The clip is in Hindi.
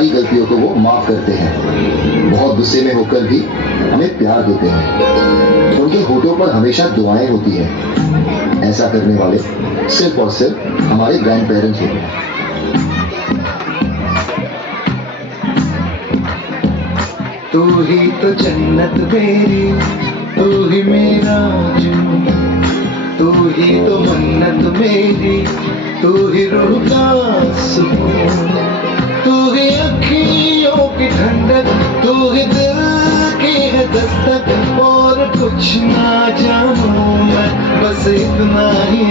सारी गलतियों को वो माफ करते हैं। बहुत गुस्से में होकर भी हमें प्यार देते हैं। उनके होठों पर हमेशा दुआएं होती हैं। ऐसा करने वाले सिर्फ और सिर्फ हमारे ग्रैंड पेरेंट्स होते हैं। तू ही तो जन्नत मेरी, तू ही मेरा जुनून, तू ही तो मन्नत मेरी, तू ही रूह का सुकून, तू ही अखियों की ठंडक, तू ही दिल की है दस्तक। और कुछ ना जानूं मैं, बस इतना ही